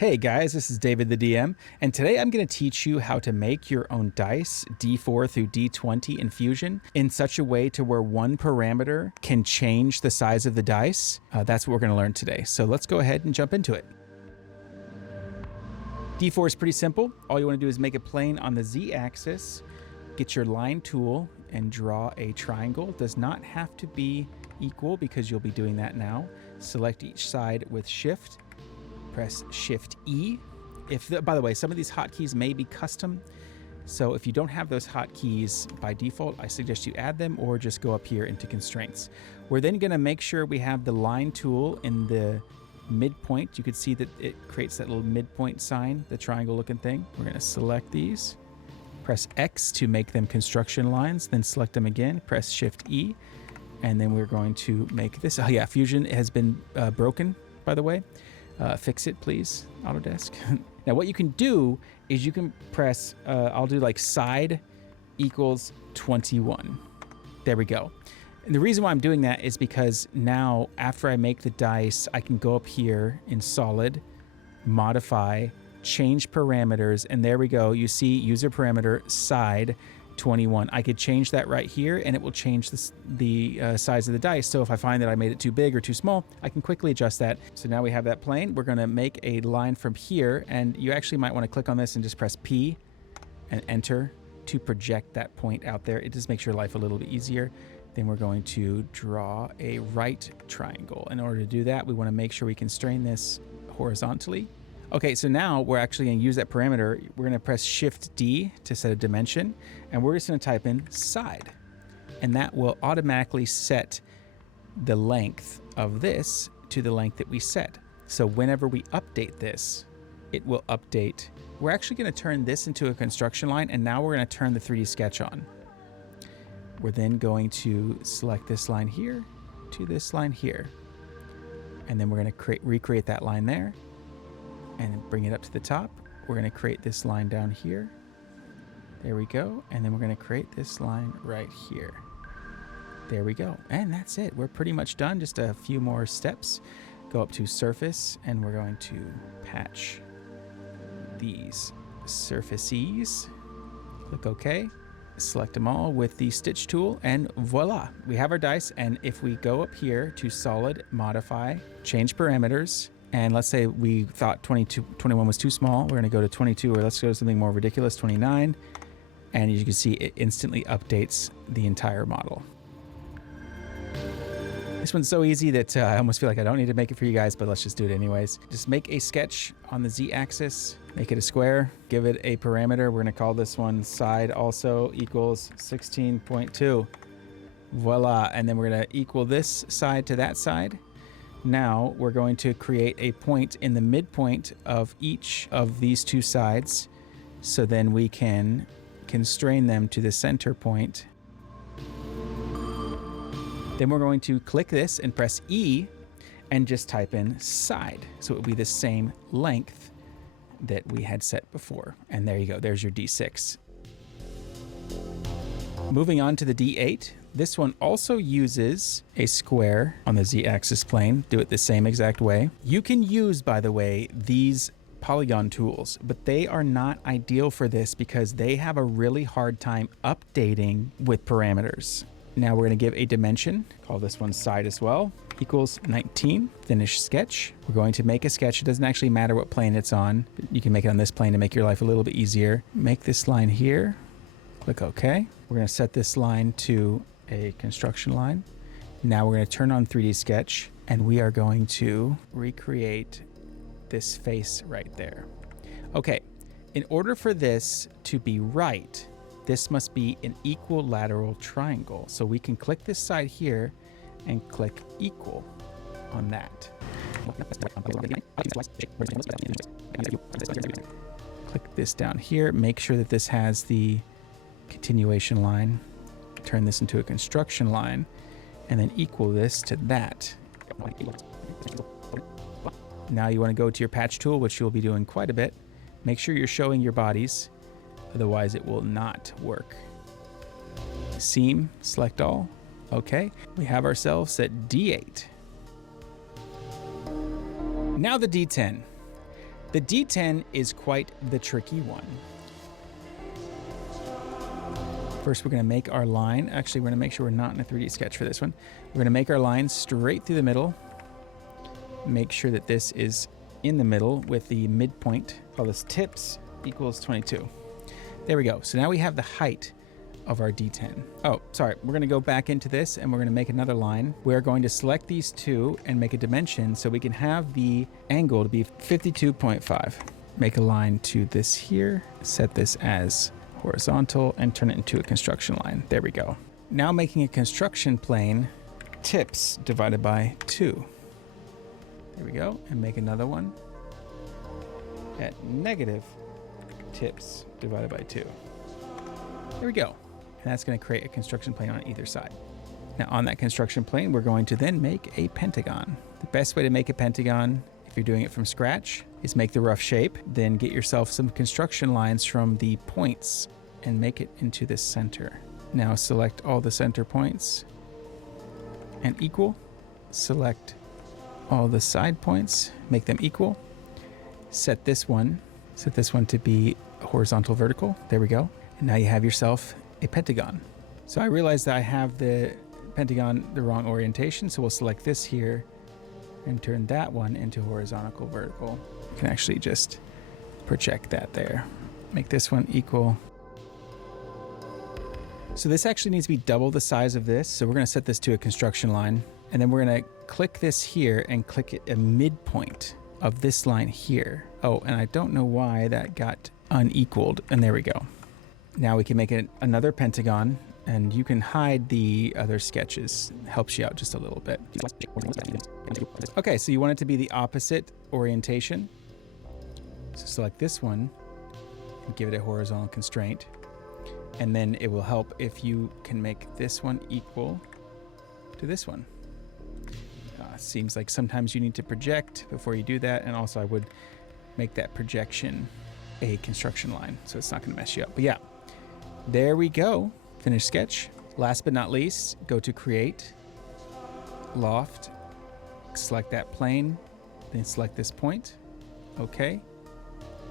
Hey guys, this is David the DM, and today I'm going to teach you how to make your own dice, D4 through D20 in Fusion, in such a way to where one parameter can change the size of the dice. That's what we're going to learn today. So let's go ahead and jump into it. D4 is pretty simple. All you want to do is make a plane on the Z-axis, get your line tool, and draw a triangle. It does not have to be equal because you'll be doing that now. Select each side with Shift. Press Shift E. By the way, some of these hotkeys may be custom, so if you don't have those hotkeys by default, I suggest you add them or just go up here into constraints. We're then going to make sure we have the line tool in the midpoint. You can see that it creates that little midpoint sign, the triangle looking thing. We're going to select these, press X to make them construction lines, then select them again, press Shift E, and then we're going to make this. Oh yeah, Fusion has been broken, by the way. Fix it, please, Autodesk. Now, what you can do is you can press, I'll do like side equals 21. There we go. And the reason why I'm doing that is because now, after I make the dice, I can go up here in Solid, modify, change parameters, and there we go. You see user parameter side 21. I could change that right here and it will change the size of the dice. So if I find that I made it too big or too small, I can quickly adjust that. So now we have that plane. We're going to make a line from here, and you actually might want to click on this and just press P and enter to project that point out there. It just makes your life a little bit easier. Then we're going to draw a right triangle. In order to do that, we want to make sure we constrain this horizontally. Okay, so now we're actually going to use that parameter. We're going to press Shift D to set a dimension, and we're just going to type in side. And that will automatically set the length of this to the length that we set. So whenever we update this, it will update. We're actually going to turn this into a construction line, and now we're going to turn the 3D sketch on. We're then going to select this line here to this line here. And then we're going to recreate that line there and bring it up to the top. We're going to create this line down here. There we go. And then we're going to create this line right here. There we go. And that's it. We're pretty much done. Just a few more steps. Go up to surface, and we're going to patch these surfaces. Click OK. Select them all with the stitch tool, and voila, we have our dice. And if we go up here to solid, modify, change parameters, and let's say we thought 21 was too small, we're going to go to 22, or let's go to something more ridiculous, 29. And as you can see, it instantly updates the entire model. This one's so easy that I almost feel like I don't need to make it for you guys, but let's just do it anyways. Just make a sketch on the Z-axis, make it a square, give it a parameter. We're going to call this one side also equals 16.2. Voila. And then we're going to equal this side to that side. Now we're going to create a point in the midpoint of each of these two sides, so then we can constrain them to the center point. Then we're going to click this and press E and just type in side. So it will be the same length that we had set before. And there you go, there's your D6. Moving on to the D8. This one also uses a square on the Z-axis plane. Do it the same exact way. You can use, by the way, these polygon tools, but they are not ideal for this because they have a really hard time updating with parameters. Now we're going to give a dimension, call this one side as well, equals 19, finish sketch. We're going to make a sketch. It doesn't actually matter what plane it's on. You can make it on this plane to make your life a little bit easier. Make this line here, click OK. We're going to set this line to a construction line. Now we're going to turn on 3D sketch, and we are going to recreate this face right there. Okay, in order for this to be right, this must be an equilateral triangle. So we can click this side here and click equal on that. Click this down here, make sure that this has the continuation line. Turn this into a construction line, and then equal this to that. Now you want to go to your patch tool, which you'll be doing quite a bit. Make sure you're showing your bodies, otherwise it will not work. Seam, select all. Okay, we have ourselves at D8. Now the D10. The D10 is quite the tricky one. First, we're going to make our line. Actually, we're going to make sure we're not in a 3D sketch for this one. We're going to make our line straight through the middle. Make sure that this is in the middle with the midpoint. Call this tips equals 22. There we go. So now we have the height of our D10. Oh, sorry. We're going to go back into this and we're going to make another line. We're going to select these two and make a dimension so we can have the angle to be 52.5. Make a line to this here. Set this as horizontal and turn it into a construction line. There we go. Now making a construction plane, tips divided by 2. There we go. And make another one at negative tips divided by 2. There we go. And that's going to create a construction plane on either side. Now on that construction plane, we're going to then make a pentagon. The best way to make a pentagon, if you're doing it from scratch, is make the rough shape, then get yourself some construction lines from the points and make it into the center. Now select all the center points and equal. Select all the side points, make them equal. Set this one to be horizontal vertical. There we go. And now you have yourself a pentagon. So I realized that I have the pentagon the wrong orientation, so we'll select this here and turn that one into horizontal vertical. You can actually just project that there. Make this one equal. So this actually needs to be double the size of this. So we're going to set this to a construction line, and then we're going to click this here and click it a midpoint of this line here. Oh, and I don't know why that got unequaled. And there we go. Now we can make another pentagon, and you can hide the other sketches. It helps you out just a little bit. Okay, so you want it to be the opposite orientation. So select this one and give it a horizontal constraint. And then it will help if you can make this one equal to this one. Seems like sometimes you need to project before you do that. And also I would make that projection a construction line, so it's not going to mess you up. But yeah, there we go. Finish sketch. Last but not least, go to create, loft, select that plane, then select this point. Okay.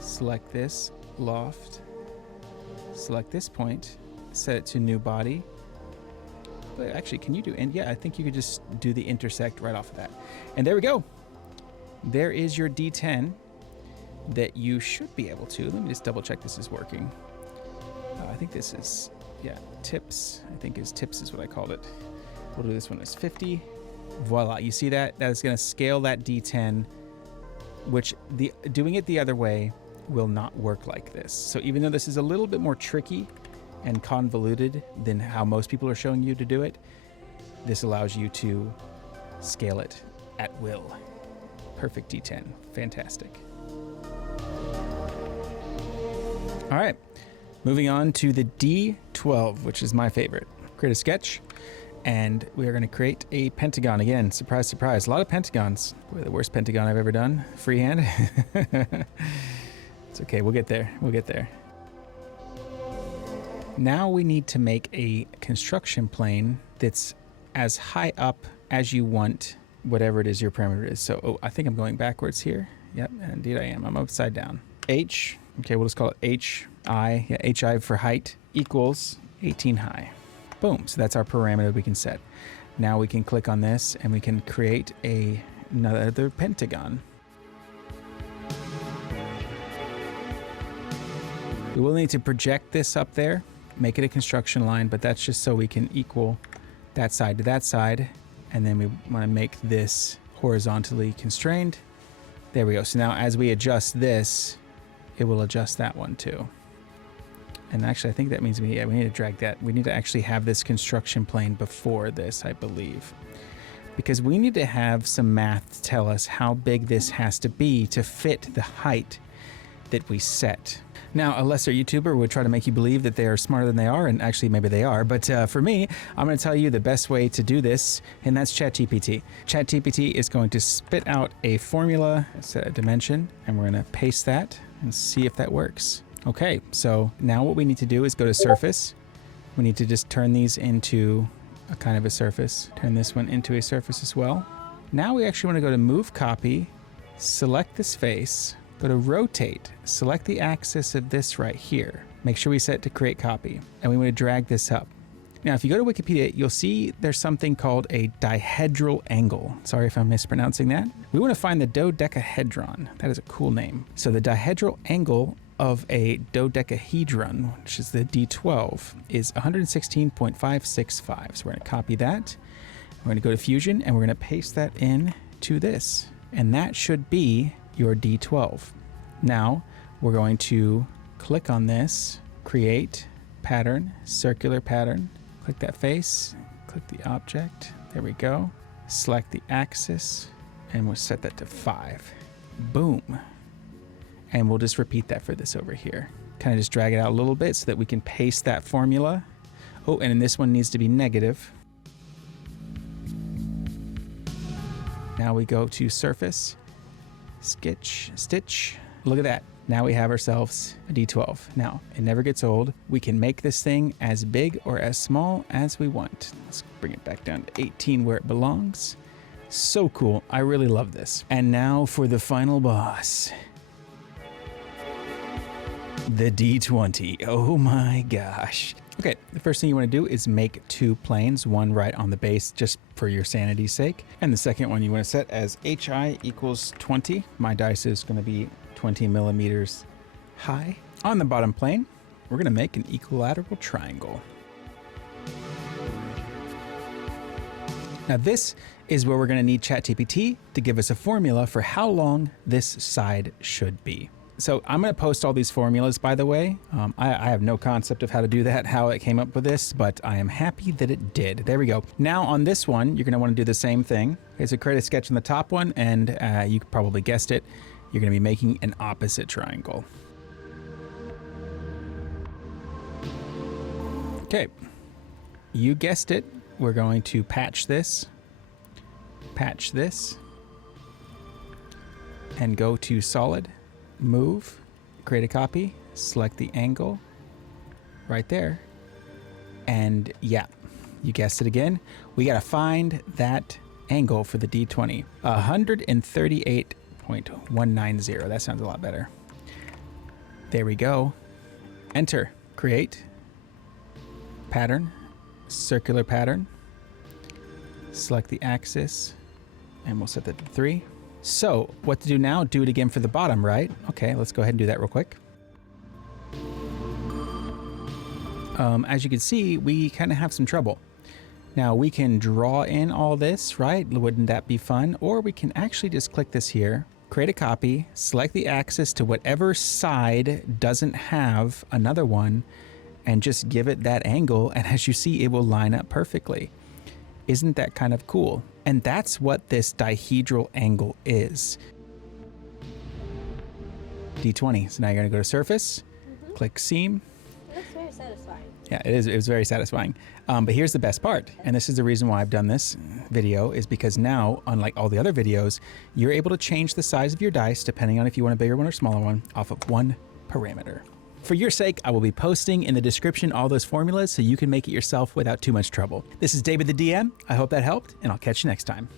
Select this loft, select this point, set it to new body. But actually, can you do, and yeah, I think you could just do the intersect right off of that. And there we go. There is your D10 that you should be able to. Let me just double check this is working. I think this is, yeah, tips. I think tips is what I called it. We'll do this one as 50. Voila, you see that? That is going to scale that D10, which doing it the other way will not work like this. So even though this is a little bit more tricky and convoluted than how most people are showing you to do it, this allows you to scale it at will. Perfect D10. Fantastic. All right, moving on to the D12, which is my favorite. Create a sketch, and we are going to create a pentagon again. Surprise, surprise. A lot of pentagons. Boy, the worst pentagon I've ever done. Freehand. It's okay. We'll get there. We'll get there. Now we need to make a construction plane that's as high up as you want, whatever it is your parameter is. So I think I'm going backwards here. Yep, indeed I am. I'm upside down. H, okay, we'll just call it HI. Yeah, HI for height equals 18 high. Boom, so that's our parameter we can set. Now we can click on this and we can create another pentagon. We will need to project this up there, make it a construction line, but that's just so we can equal that side to that side. And then we want to make this horizontally constrained. There we go. So now as we adjust this, it will adjust that one too. And actually, I think that means we need to drag that. We need to actually have this construction plane before this, I believe. Because we need to have some math to tell us how big this has to be to fit the height that we set. Now, a lesser YouTuber would try to make you believe that they are smarter than they are, and actually maybe they are, but for me, I'm going to tell you the best way to do this, and that's ChatGPT. ChatGPT is going to spit out a formula, set a dimension, and we're going to paste that and see if that works. Okay, so now what we need to do is go to surface. We need to just turn these into a kind of a surface. Turn this one into a surface as well. Now we actually want to go to move copy, select this face, Go to rotate, select the axis of this right here. Make sure we set it to create copy, and we want to drag this up. Now, if you go to Wikipedia, you'll see there's something called a dihedral angle. Sorry if I'm mispronouncing that. We want to find the dodecahedron. That is a cool name. So the dihedral angle of a dodecahedron, which is the D12, is 116.565. So we're going to copy that. We're going to go to Fusion, and we're going to paste that in to this. And that should be your D12. Now, we're going to click on this, create pattern, circular pattern. Click that face, click the object, there we go. Select the axis, and we'll set that to 5. Boom. And we'll just repeat that for this over here. Kind of just drag it out a little bit so that we can paste that formula. Oh, and then this one needs to be negative. Now we go to surface, sketch, stitch. Look at that. Now we have ourselves a D12. Now, it never gets old. We can make this thing as big or as small as we want. Let's bring it back down to 18 where it belongs. So cool. I really love this. And now for the final boss. The D20. Oh my gosh. Okay, the first thing you want to do is make 2 planes, one right on the base just for your sanity's sake. And the second one you want to set as HI equals 20. My dice is going to be 20 millimeters high. On the bottom plane, we're going to make an equilateral triangle. Now this is where we're going to need ChatGPT to give us a formula for how long this side should be. So I'm going to post all these formulas, by the way. I have no concept of how to do that, how it came up with this, but I am happy that it did. There we go. Now on this one, you're going to want to do the same thing. Okay, so create a sketch on the top one, and you probably guessed it. You're going to be making an opposite triangle. Okay, you guessed it. We're going to patch this, and go to solid, move, create a copy, select the angle right there. And yeah, you guessed it again. We got to find that angle for the D20, 138.190. That sounds a lot better. There we go. Enter, create, pattern, circular pattern, select the axis, and we'll set that to 3. So what to do now? Do it again for the bottom, right? Okay, let's go ahead and do that real quick. As you can see, we kind of have some trouble. Now we can draw in all this, right? Wouldn't that be fun? Or we can actually just click this here, create a copy, select the axis to whatever side doesn't have another one, and just give it that angle. And as you see, it will line up perfectly. Isn't that kind of cool? And that's what this dihedral angle is. D20. So now you're going to go to surface, click seam. It looks very satisfying. Yeah, it is. It was very satisfying. But here's the best part. And this is the reason why I've done this video, is because now, unlike all the other videos, you're able to change the size of your dice depending on if you want a bigger one or smaller one off of one parameter. For your sake, I will be posting in the description all those formulas so you can make it yourself without too much trouble. This is David the DM. I hope that helped, and I'll catch you next time.